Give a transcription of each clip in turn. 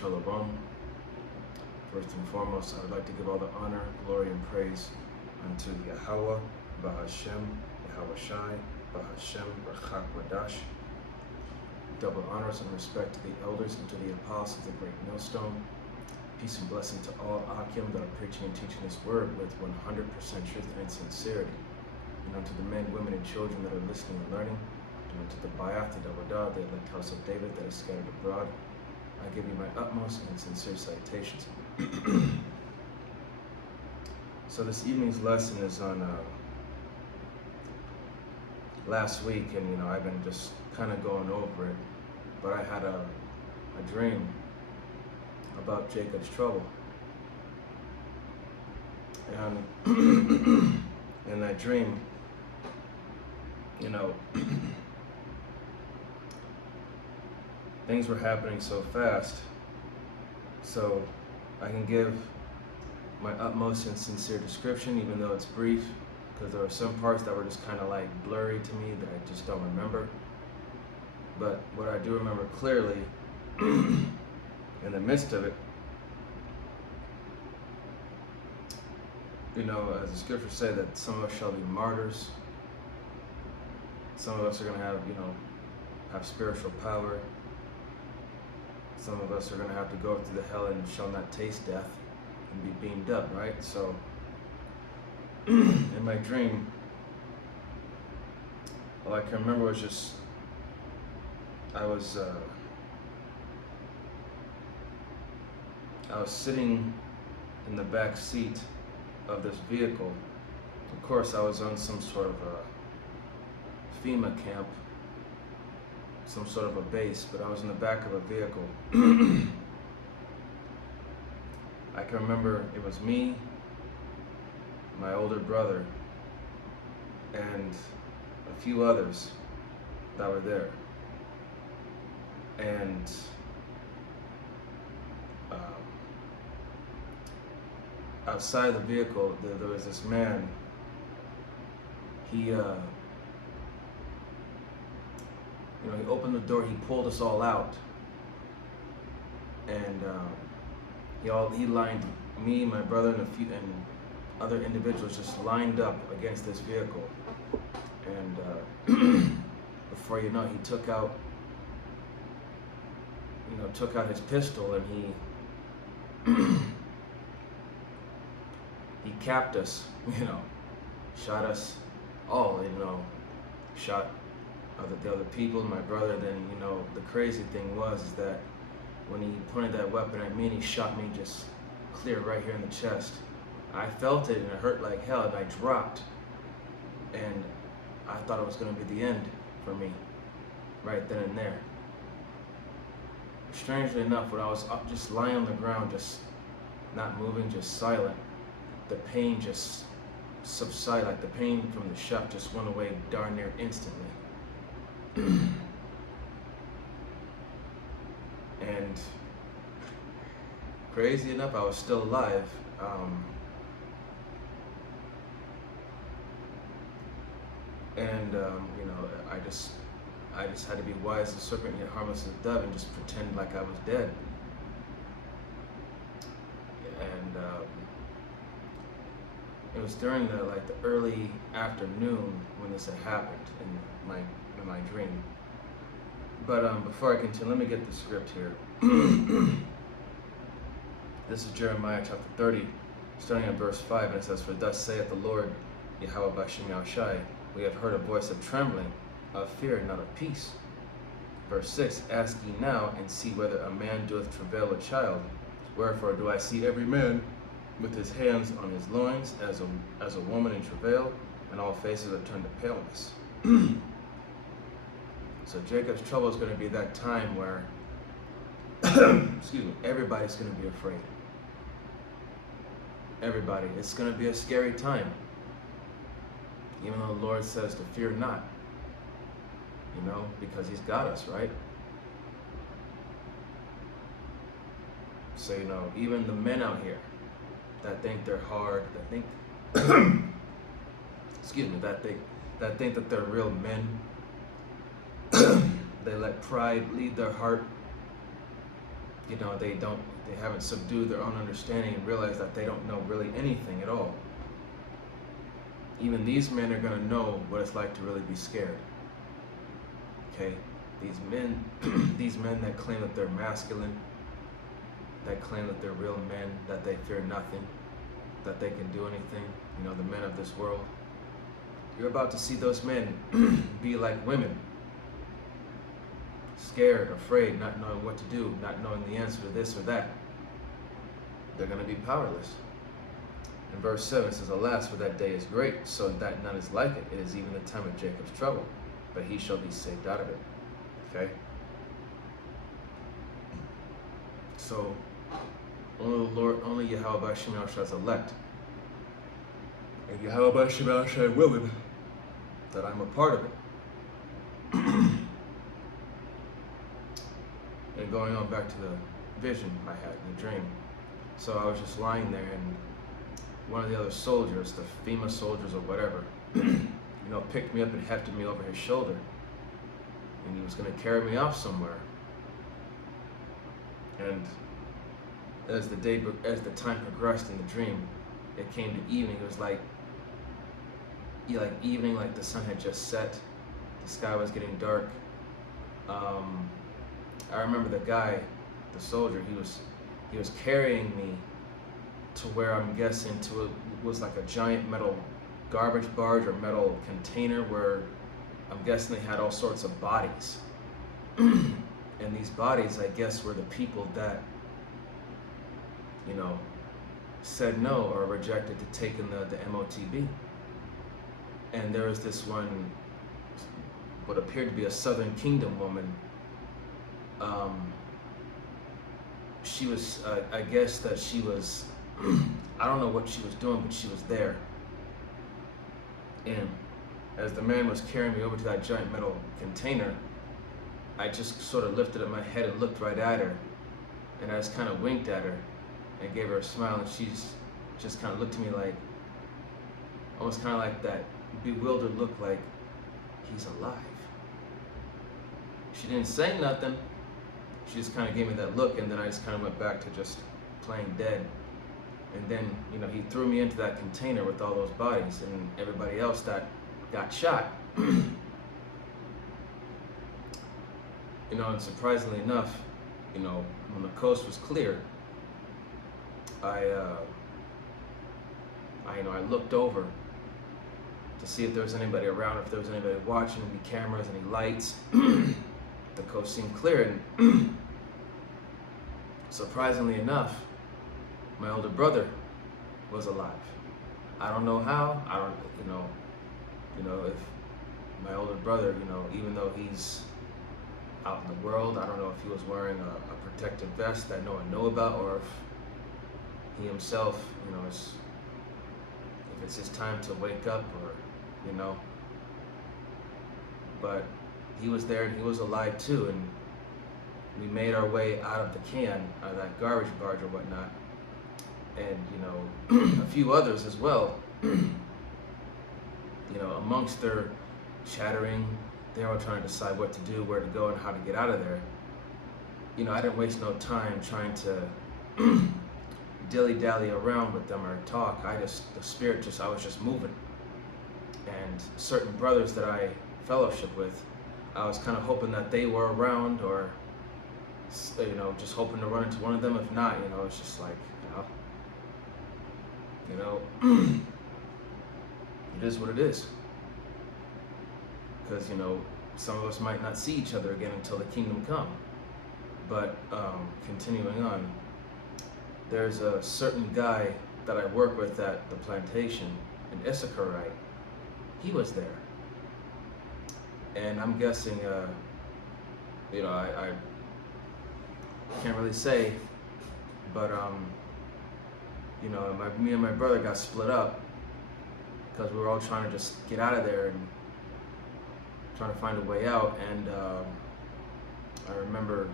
Shalom. First and foremost, I would like to give all the honor, glory, and praise unto Yahweh, Bahashem, Yahweh Shai, Bahashem, Rachak Wadash. Double honors and respect to the elders and to the apostles of the great millstone. Peace and blessing to all Akim that are preaching and teaching this word with 100% truth and sincerity. And unto the men, women, and children that are listening and learning. And unto the Bayath, the Dawadah, the elect house of David that is scattered abroad. I give you my utmost and sincere salutations. So this evening's lesson is on last week, and I've been just kind of going over it, but I had a dream about Jacob's trouble, and in that dream, things were happening so fast, so I can give my utmost and sincere description, even though it's brief, because there were some parts that were just kind of like blurry to me that I just don't remember. But what I do remember clearly, in the midst of it, as the scriptures say, that some of us shall be martyrs. Some of us are going to have spiritual power. Some of us are going to have to go through the hell and shall not taste death and be beamed up, right? So, in my dream, all I can remember was just, I was sitting in the back seat of this vehicle. Of course, I was on some sort of a FEMA camp, some sort of a base, but I was in the back of a vehicle. I can remember it was me, my older brother, and a few others that were there. And outside the vehicle, there was this man. He opened the door. He pulled us all out, and he lined me, my brother, and other individuals just lined up against this vehicle. And before you know it, he took out his pistol, and he capped us, shot us all, shot the other people, my brother. Then, the crazy thing was is that when he pointed that weapon at me and he shot me just clear right here in the chest, I felt it and it hurt like hell, and I dropped. And I thought it was going to be the end for me, right then and there. Strangely enough, when I was up, just lying on the ground, just not moving, just silent, the pain just subsided. Like the pain from the shot just went away darn near instantly. And crazy enough, I was still alive. I just had to be wise as a serpent yet harmless as a dove, and just pretend like I was dead. And it was during the early afternoon when this had happened in my dream. But before I continue, let me get the script here. This is Jeremiah chapter 30, starting at verse 5, and it says, "For thus saith the Lord, Yahweh Bashem Yahushai, we have heard a voice of trembling, of fear, not of peace." Verse 6, "Ask ye now, and see whether a man doeth travail a child. Wherefore do I see every man with his hands on his loins, as a woman in travail, and all faces are turned to paleness." So Jacob's trouble is going to be that time where, everybody's going to be afraid. Everybody. It's going to be a scary time. Even though the Lord says to fear not, because He's got us, right? So, even the men out here that think they're hard, that think, that think that they're real men, they let pride lead their heart, they haven't subdued their own understanding and realized that they don't know really anything at all. Even these men are going to know what it's like to really be scared. Okay? These men, these men that claim that they're masculine, that claim that they're real men, that they fear nothing, that they can do anything, the men of this world. You're about to see those men be like women. Scared, afraid, not knowing what to do, not knowing the answer to this or that. They're going to be powerless. In verse 7 it says, "Alas, for that day is great, so that none is like it. It is even the time of Jacob's trouble, but he shall be saved out of it." Okay? So, only the Lord, only Yahweh B'Shem Yahushua is elect. And Yahweh B'Shem Yahushua willing that I'm a part of it. And going on back to the vision I had, the dream. So I was just lying there, and one of the other soldiers, the FEMA soldiers or whatever, picked me up and hefted me over his shoulder. And he was going to carry me off somewhere. And as the time progressed in the dream, it came to evening. It was like evening, like the sun had just set. The sky was getting dark. I remember the guy, the soldier, he was carrying me to where I'm guessing was like a giant metal garbage barge or metal container where I'm guessing they had all sorts of bodies. And these bodies, I guess, were the people that, said no or rejected to take in the MOTB. And there was this one, what appeared to be a Southern Kingdom woman. She was, I guess that she was, I don't know what she was doing, but she was there. And as the man was carrying me over to that giant metal container, I just sort of lifted up my head and looked right at her. And I just kind of winked at her and gave her a smile, and she just kind of looked at me like, almost kind of like that bewildered look, like, he's alive. She didn't say nothing. She just kind of gave me that look, and then I just kind of went back to just playing dead. And then, he threw me into that container with all those bodies and everybody else that got shot. And surprisingly enough, when the coast was clear, I looked over to see if there was anybody around, if there was anybody watching, any cameras, any lights. The coast seemed clear, and surprisingly enough, my older brother was alive. I don't know how. I don't, if my older brother, even though he's out in the world, I don't know if he was wearing a protective vest that no one knew about, or if he himself, if it's his time to wake up, or, but he was there and he was alive too, and we made our way out of the can, out of that garbage barge or whatnot, and a few others as well. Amongst their chattering, they were trying to decide what to do, where to go, and how to get out of there. I didn't waste no time trying to dilly-dally around with them or talk. I was just moving. And certain brothers that I fellowship with, I was kind of hoping that they were around, or, just hoping to run into one of them. If not, it's just like, it is what it is. Because, some of us might not see each other again until the kingdom come. But continuing on, there's a certain guy that I work with at the plantation, an Issacharite. He was there. And I'm guessing, I can't really say, but, me and my brother got split up because we were all trying to just get out of there and trying to find a way out. And I remember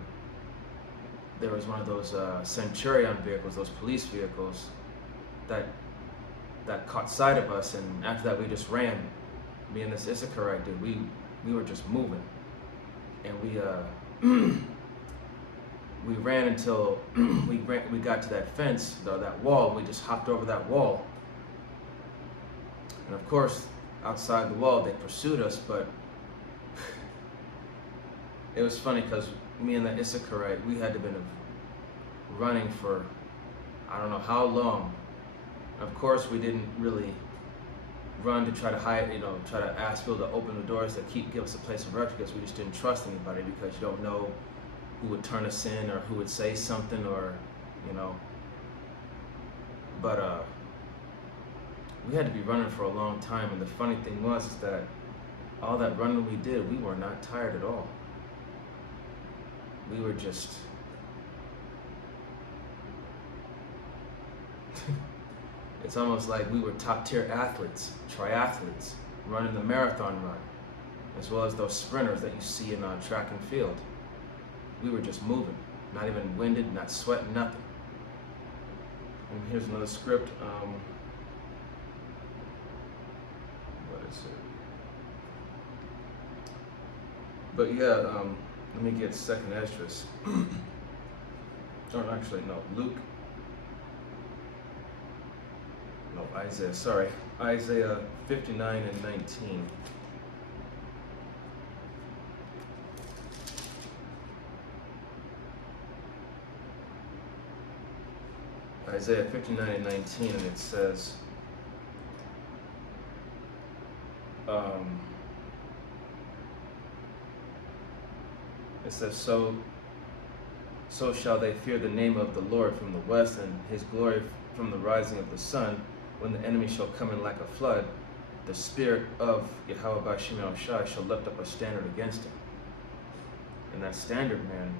there was one of those Centurion vehicles, those police vehicles, that caught sight of us, and after that we just ran. Me and this Issacharite dude, we were just moving, and we we ran until we got to that fence, that wall. We just hopped over that wall. And of course, outside the wall, they pursued us, but it was funny because me and the Issacharite, we had to been running for I don't know how long. Of course, we didn't really run to try to hide, try to ask people to open the doors to give us a place of refuge, because we just didn't trust anybody, because you don't know who would turn us in or who would say something, or but we had to be running for a long time. And the funny thing was is that all that running we did, we were not tired at all. We were just it's almost like we were top tier athletes, triathletes, running the marathon run, as well as those sprinters that you see in track and field. We were just moving, not even winded, not sweating, nothing. And here's another script. What is it? But yeah, let me get 2nd Esdras. Or actually, no, Luke. No, Isaiah, sorry. Isaiah 59 and 19. Isaiah 59 and 19, and it says, so shall they fear the name of the Lord from the west, and his glory from the rising of the sun. When the enemy shall come in like a flood, the spirit of Yahweh Bashim El Shai shall lift up a standard against him. And that standard, man,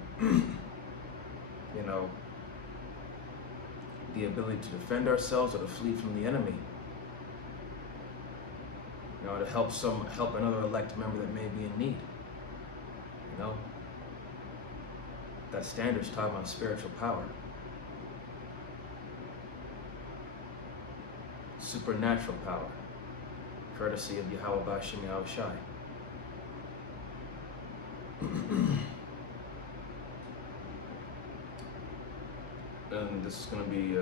the ability to defend ourselves or to flee from the enemy. To help another elect member that may be in need. That standard is talking about spiritual power. Supernatural power, courtesy of Yahweh Bashim El Shai. And this is going to be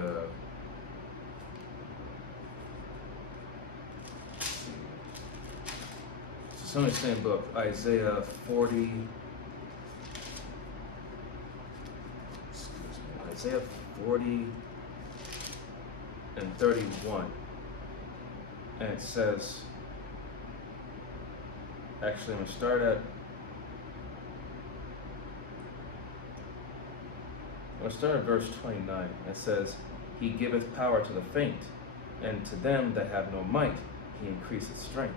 it's in the same book, Isaiah 40. Isaiah 40 and 31. And it says, actually I'm going to start at verse 29. It says, he giveth power to the faint, and to them that have no might he increaseth strength.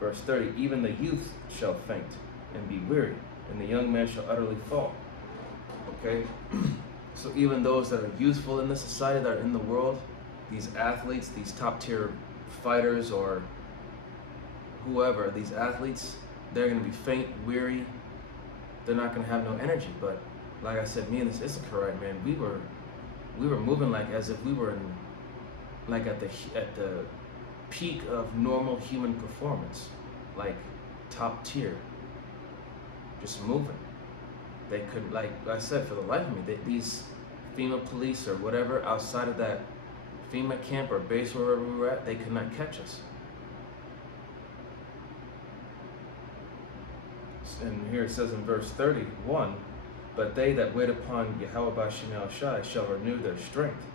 Verse 30, even the youth shall faint and be weary, and the young man shall utterly fall. Okay? So even those that are youthful in the society, that are in the world, these athletes, these top tier fighters or whoever, these athletes, they're going to be faint, weary. They're not going to have no energy. But like I said, me and this Issacharite, man, we were moving like as if we were in, like at the peak of normal human performance, like top tier, just moving. They could, like I said, for the life of me, these FEMA police or whatever outside of that FEMA camp or base wherever we were at, they could not catch us. And here it says in verse 31, but they that wait upon Yahweh Bashim El Shai shall renew their strength.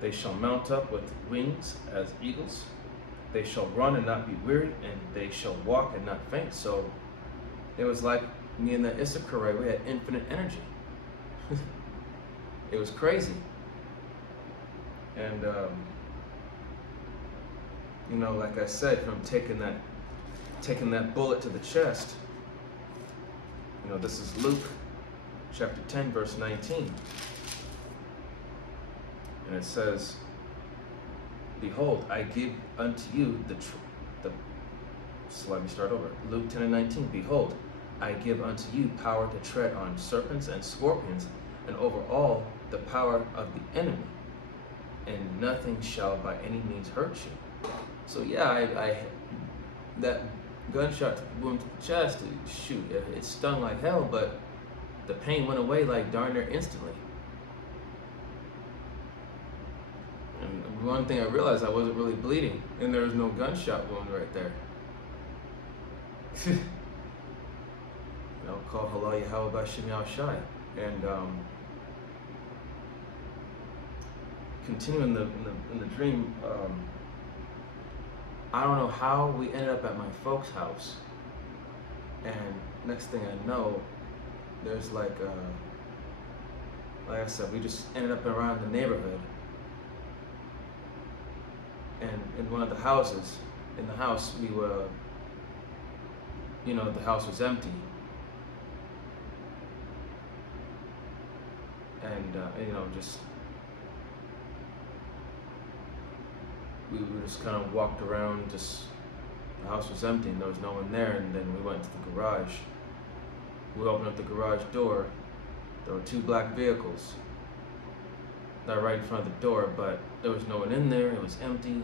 They shall mount up with wings as eagles. They shall run and not be weary, and they shall walk and not faint. So it was like me and the Issacharite, we had infinite energy. It was crazy. And like I said, from taking that bullet to the chest, this is Luke chapter 10 verse 19, and it says, behold, I give unto you so let me start over. Luke 10 and 19, behold, I give unto you power to tread on serpents and scorpions, and over all the power of the enemy, and nothing shall by any means hurt you. So yeah, I that gunshot wound to the chest, shoot, it stung like hell, but the pain went away like darn near instantly. And one thing I realized, I wasn't really bleeding, and there was no gunshot wound right there. Call Halal Yahweh Bashim Shai. And continuing in the dream, I don't know how we ended up at my folks' house, and next thing I know, there's like I said, we just ended up around the neighborhood, and in one of the houses, in the house we were, the house was empty, and just we just kind of walked around, just the house was empty and there was no one there, and then we went to the garage. We opened up the garage door. There were 2 black vehicles that were right in front of the door, but there was no one in there. It was empty.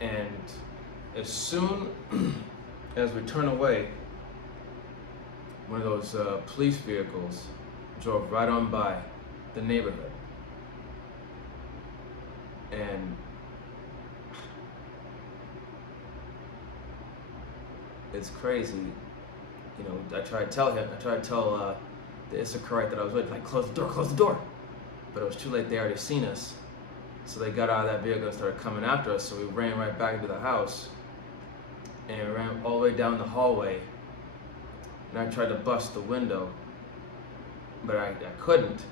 And as soon as we turned away, one of those police vehicles drove right on by the neighborhood. And it's crazy. I tried to tell the Issacharite that I was with, like, close the door. But it was too late, they already seen us. So they got out of that vehicle and started coming after us, so we ran right back into the house and ran all the way down the hallway. And I tried to bust the window, but I couldn't.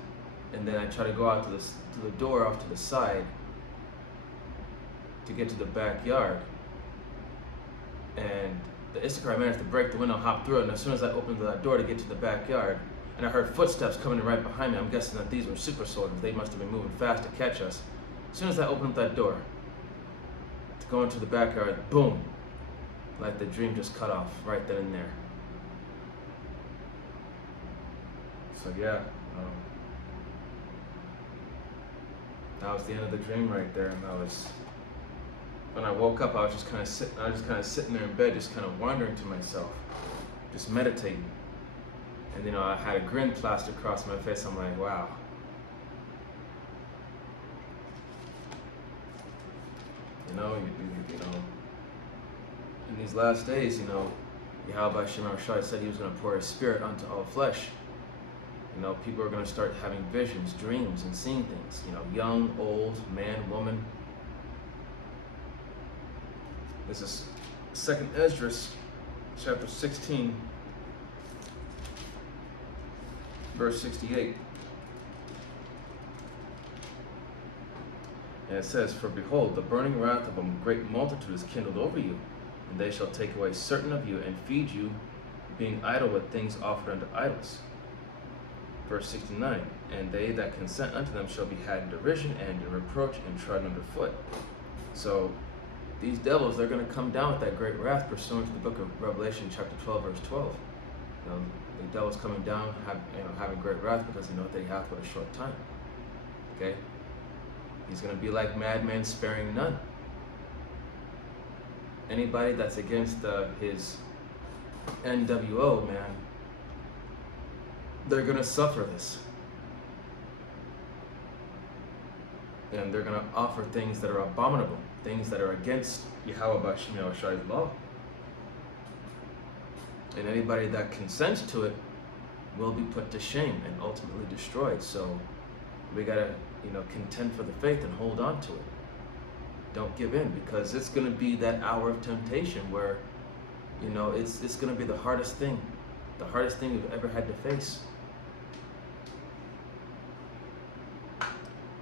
And then I tried to go out to the door off to the side to get to the backyard. And the Issacharite managed to break the window, hop through it, and as soon as I opened that door to get to the backyard, and I heard footsteps coming right behind me, I'm guessing that these were super soldiers. They must have been moving fast to catch us. As soon as I opened up that door to go into the backyard, boom, like the dream just cut off right then and there. So yeah, that was the end of the dream right there, and when I woke up, I was just kind of sitting there in bed, just kind of wondering to myself, just meditating. And I had a grin plastered across my face. I'm like, wow. In these last days, Yahweh Shemar Shai said he was going to pour his spirit onto all flesh. People are going to start having visions, dreams, and seeing things. Young, old, man, woman. This is 2nd Esdras, chapter 16, verse 68. And it says, "For behold, the burning wrath of a great multitude is kindled over you, and they shall take away certain of you and feed you, being idle with things offered unto idols." Verse 69, "And they that consent unto them shall be had in derision and in reproach and trodden under foot." So these devils, they're going to come down with that great wrath pursuant to the book of Revelation, chapter 12, verse 12. The devil's coming down, having great wrath because that he hath but a short time. Okay? He's going to be like madmen, sparing none. Anybody that's against his NWO, man, they're going to suffer this. And they're going to offer things that are abominable, things that are against Yahweh Bashim Shai's law. And anybody that consents to it will be put to shame and ultimately destroyed. So we gotta, contend for the faith and hold on to it. Don't give in, because it's gonna be that hour of temptation where, it's gonna be the hardest thing we've ever had to face.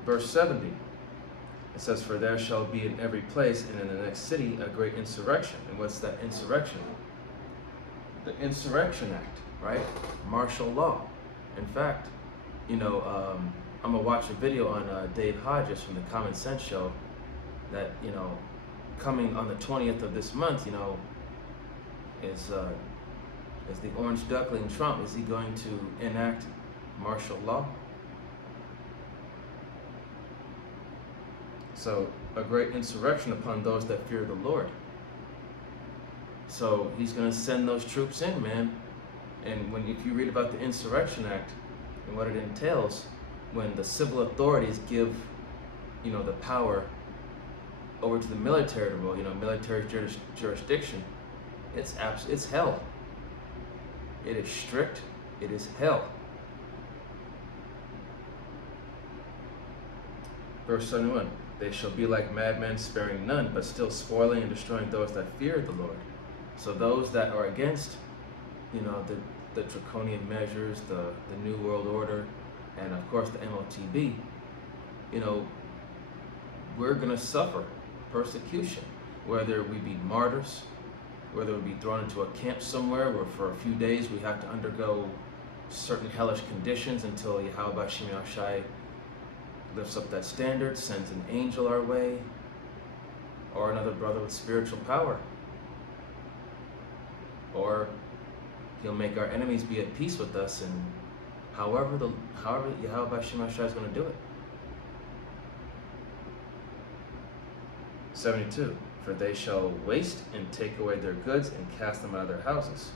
Verse 70, it says, "For there shall be in every place and in the next city a great insurrection." And what's that insurrection? The Insurrection Act, right? Martial law. In fact, I'm gonna watch a video on Dave Hodges from the Common Sense Show that, coming on the 20th of this month, is the Orange Duckling Trump. Is he going to enact martial law? So, a great insurrection upon those that fear the Lord. So he's going to send those troops in, man. And if you read about the Insurrection Act and what it entails, when the civil authorities give, the power over to the military to rule, military jurisdiction, it's hell. It is strict. It is hell. Verse 71, they shall be like madmen, sparing none, but still spoiling and destroying those that fear the Lord. So those that are against, the draconian measures, the New World Order, and of course the MOTB, we're going to suffer persecution, whether we be martyrs, whether we be thrown into a camp somewhere where for a few days we have to undergo certain hellish conditions until Yahweh Bashim Yahushai lifts up that standard, sends an angel our way, or another brother with spiritual power. Or he'll make our enemies be at peace with us, and however Yahweh Bashim Yahushai is going to do it. 72, for they shall waste and take away their goods and cast them out of their houses.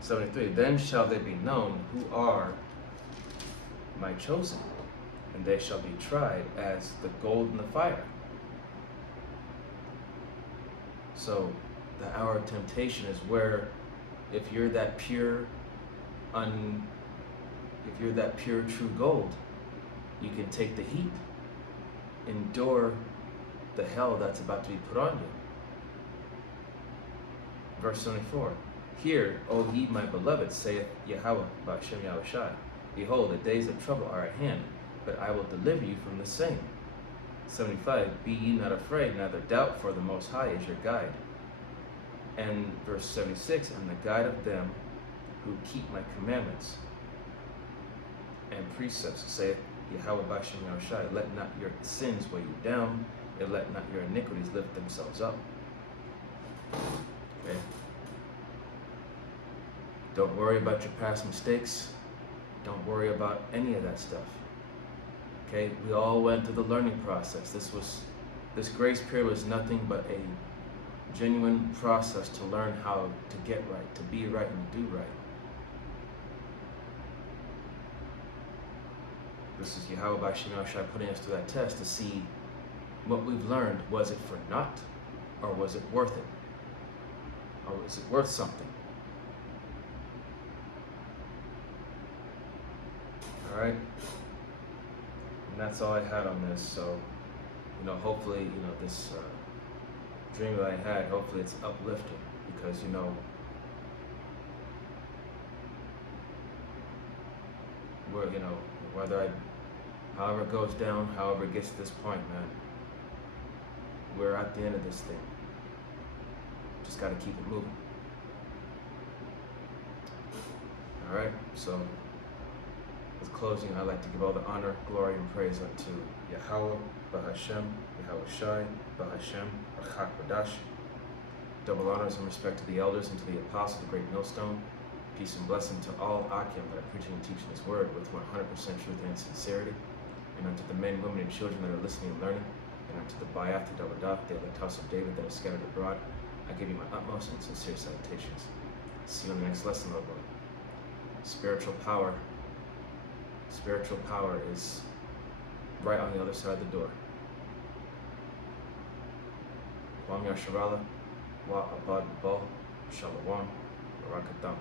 73, then shall they be known who are my chosen, and they shall be tried as the gold in the fire. So the hour of temptation is where, if you're that pure, true gold, you can take the heat, endure the hell that's about to be put on you. Verse 74, hear, O ye my beloved, saith Yahweh Ba'ashem Yahushai, behold, the days of trouble are at hand, but I will deliver you from the same. 75, be ye not afraid, neither doubt, for the Most High is your guide. And verse 76, and the guide of them who keep my commandments and precepts, saith Yahweh Ba'ashem Yahushai, let not your sins weigh you down, and let not your iniquities lift themselves up. Okay? Don't worry about your past mistakes. Don't worry about any of that stuff. Okay? We all went through the learning process. This grace period was nothing but a genuine process to learn how to get right, to be right, and do right. This is Yahweh Ba'ashem Yahushai putting us through that test to see what we've learned. Was it for naught, or was it worth it? Or was it worth something? All right? And that's all I had on this. So, hopefully, this dream that I had, hopefully it's uplifting, because, whether however it goes down, however it gets to this point, man, we're at the end of this thing. Just got to keep it moving. All right, so with closing, I'd like to give all the honor, glory, and praise unto Yahweh, Bahashem, Yahweh Shai, Bahashem, Rachak Wadash. Double honors and respect to the elders and to the apostles, the great millstone. Peace and blessing to all Akim that are preaching and teaching His word with 100% truth and sincerity. And unto the men, women, and children that are listening and learning. And unto the Bayath, the Davadah, the elect house of David that is scattered abroad, I give you my utmost and sincere salutations. See you on the next lesson, Lord. Spiritual power is right on the other side of the door. Kwam Yasharala, Wa Abad Bal, Shalom, Barakatam.